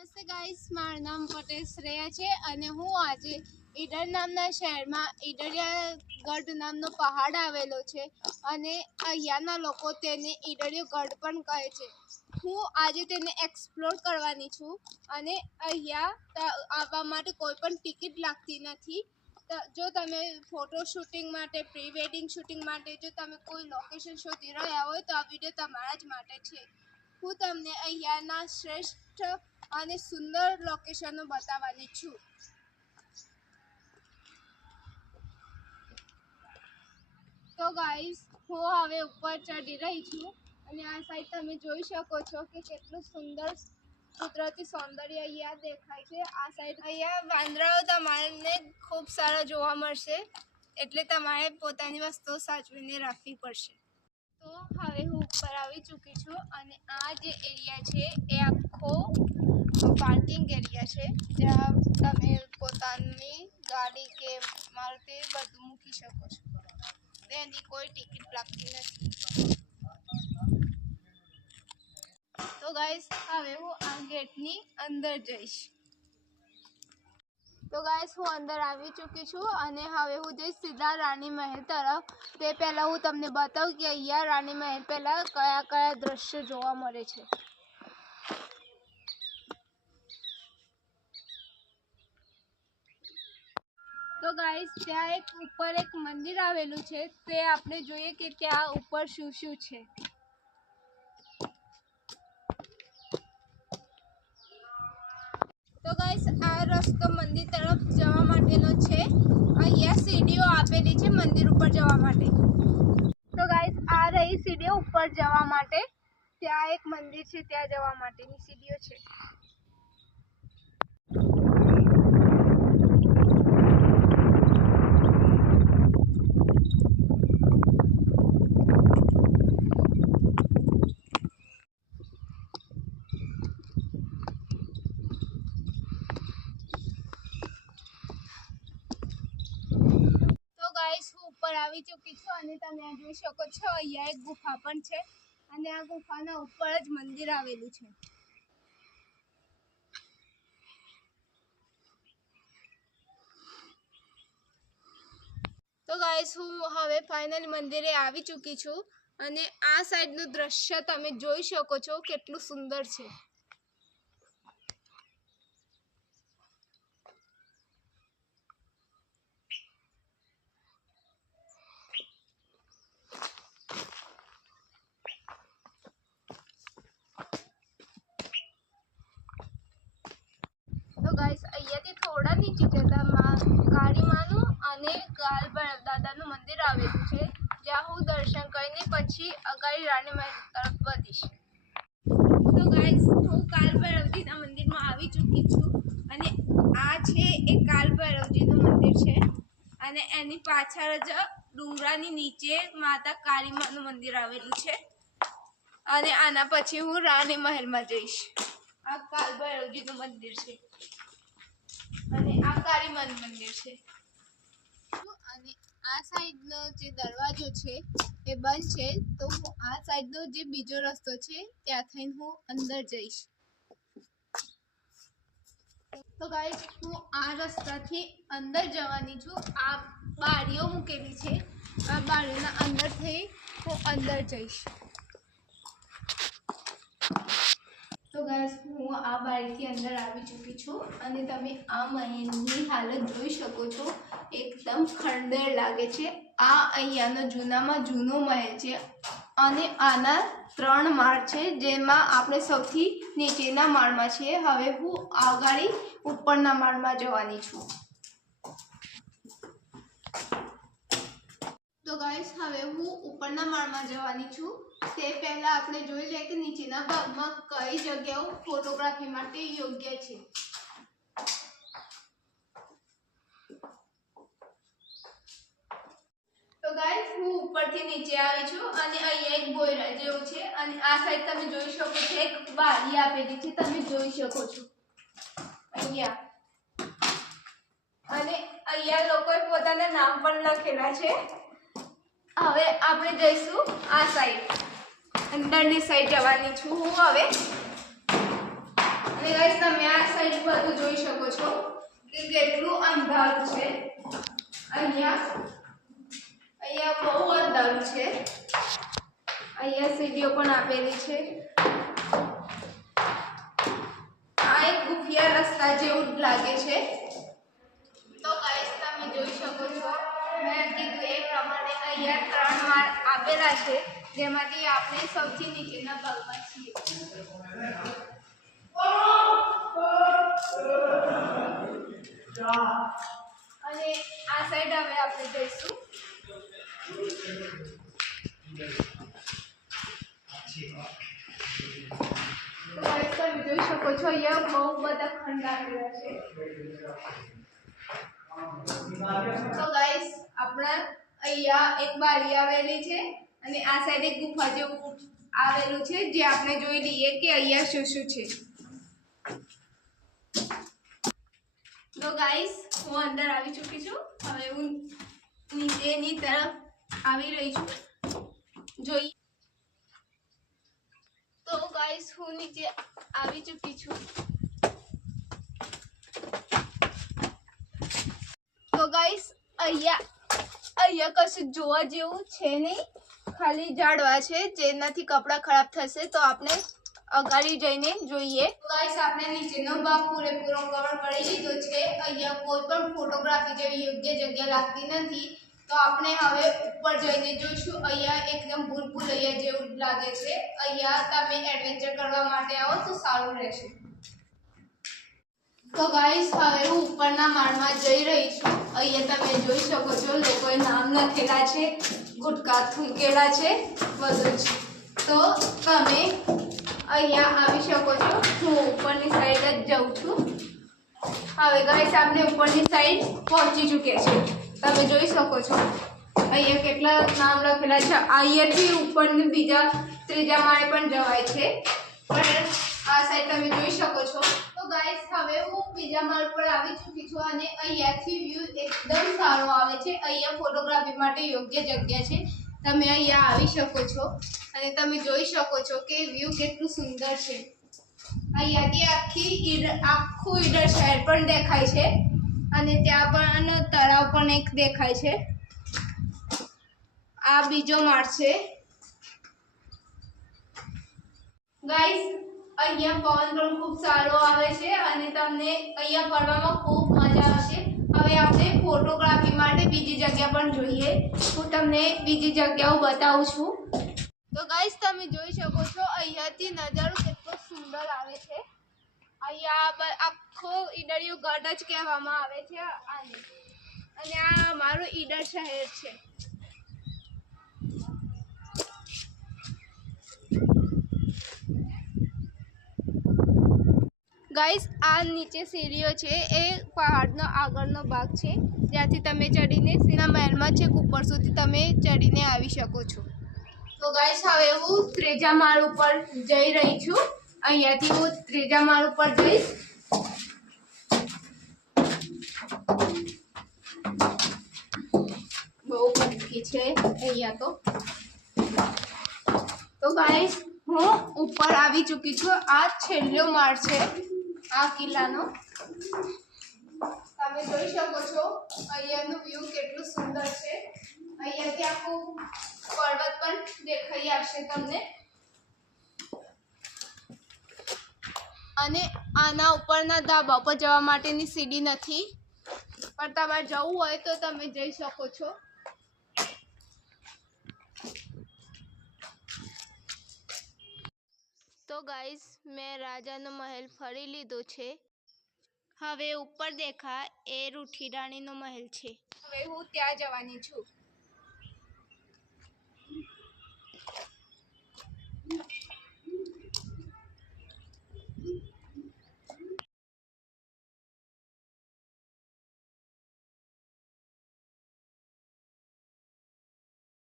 નમસ્તે ગાઈસ, મારું નામ પટેલ શ્રેયા છે અને હું આજે ઈડર નામના શહેરમાં ઈડરિયાગઢ નામનો પહાડ આવેલો છે અને અહીંયાના લોકો તેને ઈડરિયો ગઢ પણ કહે છે. હું આજે તેને એક્સપ્લોર કરવાની છું અને અહીંયા આવવા માટે કોઈ પણ ટિકિટ લાગતી નથી. જો તમે ફોટો શૂટિંગ માટે, પ્રી વેડિંગ શૂટિંગ માટે જો તમે કોઈ લોકેશન શોધી રહ્યા હોય તો આ વિડીયો તમારા જ માટે છે. હું તમને અહીંયાના શ્રેષ્ઠ અને સુંદર લોકેશનો બતાવવાની છું. તો ગાઈસ, હું હવે ઉપર ચડી રહી છું અને આ સાઈડ તમે જોઈ શકો છો કે કેટલું સુંદર કુદરતી સૌંદર્ય અહીંયા દેખાય છે. આ સાઈડ અહીંયા વાંદરાઓ તમને ખૂબ સારા જોવા મળશે, એટલે તમારે પોતાની વસ્તુઓ સાચવીને રાખવી પડશે. તો હવે હું ઉપર આવી ચૂકી છું અને આ જે એરિયા છે એ આખો પાર્કિંગ એરિયા છે, જ્યાં તમે પોતાની ગાડી કે મારુતિ બધું મૂકી શકો છો. તેની કોઈ ટિકિટ લાગતી નથી. તો ગાઈસ, હવે હું આ ગેટની અંદર જઈશ. તો ગાઈસ, હું અંદર આવી ચૂકી છું અને હવે હું જઈશ સીધા રાણી મહેલ તરફ. તે પહેલાં હું તમને બતાવું કે અહીંયા રાણી મહેલ પહેલાં કયા કયા દ્રશ્યો જોવા મળે છે. તો ગાઈસ, ત્યાં ઉપર એક મંદિર આવેલું છે, તે આપણે જોઈએ કે ત્યાં ઉપર શું શું છે. તો ગાઈસ, આ રસ્તો મંદિર તરફ જવા માટેનો છે. અહીંયા સીડીઓ આપેલી છે મંદિર ઉપર જવા માટે. તો ગાઈસ, આ રહી સીડીઓ ઉપર જવા માટે. ત્યાં એક મંદિર છે, ત્યાં જવા માટેની સીડીઓ છે. ઉપર આવી ચૂકી છું અને તમે જોઈ શકો છો અહીંયા એક ગુફા પણ છે અને આ ગુફાના ઉપર જ મંદિર આવેલું છે. તો ગાઈસ, હું હવે ફાઇનલી મંદિરે આવી ચૂકી છું અને આ સાઈડનું દ્રશ્ય તમે જોઈ શકો છો કેટલું સુંદર છે. તો ગાઈસ, અહીંયાથી થોડા નીચે જતા કાળીમાનું અને કાલભૈરવ દાદાનું મંદિર આવેલું છે, જ્યાં હું દર્શન કરીને પછી અગાડી રાણી મહેલ તરફ વધીશ. તો ગાઈસ, હું કાલભૈરવજીના મંદિરમાં આવી ચૂકી છું અને આ છે એ કાલભૈરવજીનું મંદિર છે અને એની પાછળ જ ડુંગરાની નીચે માતા કાળીમાનું મંદિર આવેલું છે અને આના પછી હું રાણી મહેલમાં જઈશ. આ કાલભૈરવજીનું મંદિર છે અને આ કાળીમાનું મંદિર છે અને આ સાઈડનો જે દરવાજો છે એ બંધ છે, તો હું આ સાઈડનો જે બીજો રસ્તો છે ત્યાં થઈને હું અંદર જઈશ. તો ગાઈસ, હું આ રસ્તાથી અંદર જવાની છું. આ બારીઓ મૂકેલી છે, આ બારીઓના અંદરથી હું અંદર જઈશ. તો ગાઈસ, હું આ બારીથી અંદર આવી ચૂકી છું અને તમે આ મહેલની હાલત જોઈ શકો છો. એકદમ ખંડેર લાગે છે. આ અહીંયાનો જૂનામાં જૂનો મહેલ છે અને આના 3 માળ છે, જેમાં આપણે સૌથી નીચેના માળમાં છીએ. હવે હું આગળ ઉપરના માળમાં જવાની છું. તો ગાઈસ, હવે હું ઉપરના માળમાં જવાની છું. તે પહેલા આપણે જોઈ લઈએ કે નીચેના ભાગમાં કઈ જગ્યાઓ ફોટોગ્રાફી માટે યોગ્ય છે. તો ગાઈસ, હું ઉપરથી નીચે આવી છું અને અહીંયા એક બોયરા જેવું છે અને આ સાઈડ તમે જોઈ શકો છો એક બારી આપેલી છે, તમે જોઈ શકો છો અહીંયા. અને અહીંયા લોકોએ પોતાના નામ પણ લખેલા છે. હવે આપણે જઈશું આ સાઈડ, અંદરની સાઈડ જવાની છું હું હવે. અને ગાઈસ તમે આ સાઈડ બધું જોઈ શકો છો કે કેટલું અંધારું છે. અહીંયા બહુ અંધારું છે. અહીંયા સીડીઓ પણ આપેલી છે. આ એક ગુફિયા રસ્તા જેવું જ લાગે છે. તો ગાઈસ તમે જોઈ શકો છો મેં કીધું એ પ્રમાણે અહીંયા 3 માળ આપેલા છે, જેમાંથી આપણે સૌથી નીચેના ભાગમાં છીએ. અને આ સાઈડ હવે આપણે જઈશું. તો ગાઈસ તમે જોઈ શકો છો અહીંયા બહુ બધા ખંડ આવેલા છે. તો ગાઈસ આપણે અહીંયા એક બારી આવેલી છે અને આ સાઈડ એક ગુફા જેવું આવેલું છે, જે આપણે જોઈ લઈએ કે અહીંયા શું શું છે. તો ગાઈસ હું અંદર આવી ચૂકી છું. હવે હું નીચેની તરફ આવી રહી છું. જોઈ તો ગાઈસ હું નીચે આવી ચૂકી છું. તો ગાઈસ અહીંયા કશું જોવા જેવું છે નહીં, ખાલી ઝાડવા છે, જેનાથી કપડાં ખરાબ થશે. તો આપણે અગાડી જઈને જોઈએ. ગાઈસ આપણે નીચેનો ભાગ પૂરેપૂરો કવર કરી લીધો છે. અહીંયા કોઈ પણ ફોટોગ્રાફી જેવી યોગ્ય જગ્યા લાગતી નથી. તો આપણે હવે ઉપર જઈને જોઈશું. અહીંયા એકદમ ભૂલભુલૈયા જેવું લાગે છે. અહીંયા તમે એડવેન્ચર કરવા માટે આવો તો સારું રહેશે. તો ગાઈસ હવે હું ઉપરના માળમાં જઈ રહી છું. અહીંયા તમે જોઈ શકો છો લોકોએ નામ લખેલા છે, ગુટકા થૂંકેલા છે, બધું જ. તો તમે અહીંયા આવી શકો છો. હું ઉપરની સાઈડ જ જાઉં છું. હવે ગાઈસ આપણે ઉપરની સાઈડ પહોંચી ચૂક્યા છે. તમે જોઈ શકો છો અહીંયા કેટલા નામ લખેલા છે. અહીંયાથી ઉપરની બીજા ત્રીજા માળે પણ જવાય છે, પણ આ સાઈડ તમે જોઈ શકો છો. તો ગાઈસ હવે હું બીજા માળ પર આવી ચૂકી છું અને અહીંયાથી વ્યૂ એકદમ સારો આવે છે. અહીંયા ફોટોગ્રાફી માટે યોગ્ય જગ્યા છે. તમે અહીંયા આવી શકો છો અને તમે જોઈ શકો છો કે વ્યૂ કેટલું સુંદર છે. અહીંયાથી આખું ઈડર શહેર પણ દેખાય છે અને ત્યાં પણ તળાવ પણ એક દેખાય છે. આ બીજો માળ છે. ગાઈસ અહીંયા પવન પણ ખૂબ સારો આવે છે અને તમને અહીંયા ફરવામાં ખૂબ મજા આવશે. હવે આપણે ફોટોગ્રાફી માટે બીજી જગ્યા પણ જોઈએ. હું તમને બીજી જગ્યાઓ બતાવું છું. તો ગાઈસ તમે જોઈ શકો છો અહીંયાથી નજારો કેટલો સુંદર આવે છે. અહીંયા આખો ઈડરિયું ગઢ જ કહેવામાં આવે છે આને. અને આ અમારું ઈડર શહેર છે. ગાઈસ આ નીચે સીડીઓ છે, એ પહાડનો આગળનો ભાગ છે, જ્યાંથી તમે ચડીને સીના મહેલમાં છેક ઉપર સુધી તમે ચડીને આવી શકો છો. તો ગાઈસ હવે હું ત્રીજા માળ ઉપર જઈ રહી છું. અહીંયાથી હું ત્રીજા માળ ઉપર જઈશ. બહુ ગંદકી છે અહીંયા તો ગાઈસ હું ઉપર આવી ચૂકી છું. આ છેલ્લો માળ છે આ કિલ્લાનો. તમે જોઈ શકો છો અહીંયાનું વ્યૂ કેટલું સુંદર છે. અહીંયાથી આખું પર્વત પણ દેખાઈ આવશે તમને. અને આના ઉપરના ધાબા પર જવા માટેની સીડી નથી, પણ તમારે જવું હોય તો તમે જઈ શકો છો. તો ગાઈસ મેં રાજાનો મહેલ ફરી લીધો છે. હવે ઉપર દેખા એ રૂઠી રાણીનો મહેલ છે. હવે હું ત્યાં જવાની છું.